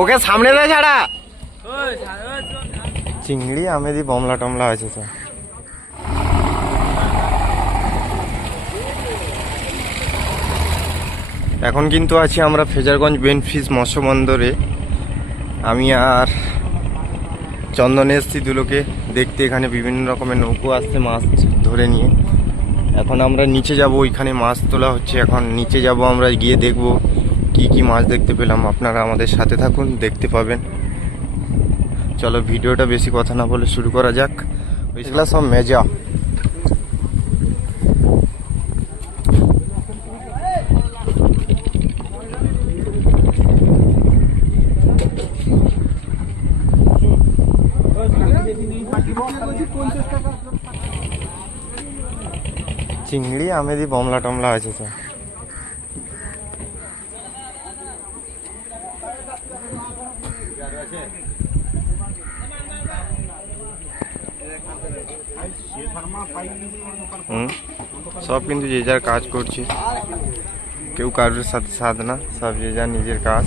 ওকে সামনে দে ছাড়া। চিংড়ি আমেদি বমলা টমলা আছে স্যার। এখন কিন্তু আছি আমরা ফ্রেজারগঞ্জ বেনফিস মৎস্য বন্দরে। আমি আর চন্দনে এসছি দুলোকে দেখতে। এখানে বিভিন্ন রকমের নৌকো আসছে মাছ ধরে নিয়ে। এখন আমরা নিচে যাব, ওইখানে মাছ তোলা হচ্ছে। এখন নিচে যাব, আমরা গিয়ে দেখব কি কি মাছ দেখতে পেলাম। আপনারা আমাদের সাথে থাকুন, দেখতে পাবেন। চলো ভিডিওটা বেশি কথা না বলে শুরু করা যাক। এগুলো সব মেজা। চিংড়ি আমেদি বমলা টমলা আছে স্যার। সব কিন্তু যে যার কাজ করছে, কেউ কারোর সাথে সাথ না, সব যে যার নিজের কাজ।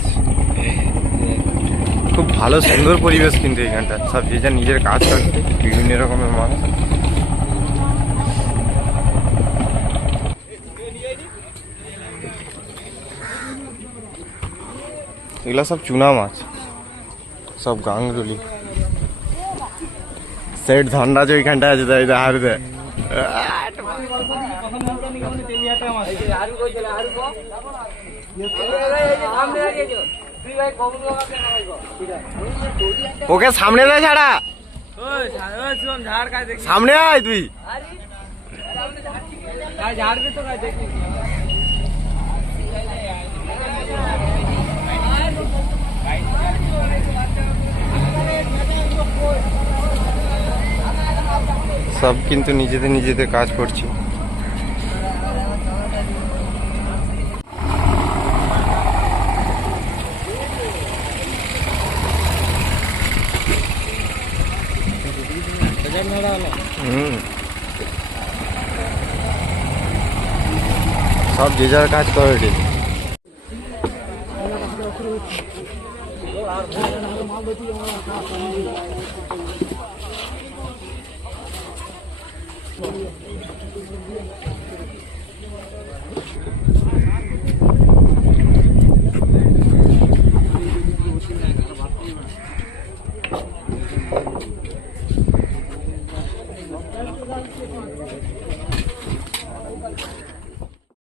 খুব ভালো সুন্দর পরিবেশ কিন্তু এখানটা, সব যে যার নিজের কাজ করছে। বিভিন্ন রকমের মাছ। এগুলো সব চুনা মাছ, সব গাংরুলি। সেট ধান্ডা যে ওইখানটা আছে, তাই হার দেয়। ওকে সামনে দে ছাড়া। সামনে আয় তুই। সব কিন্তু নিজেদের নিজেদের কাজ করছে। সব যে যার কাজ করে রে।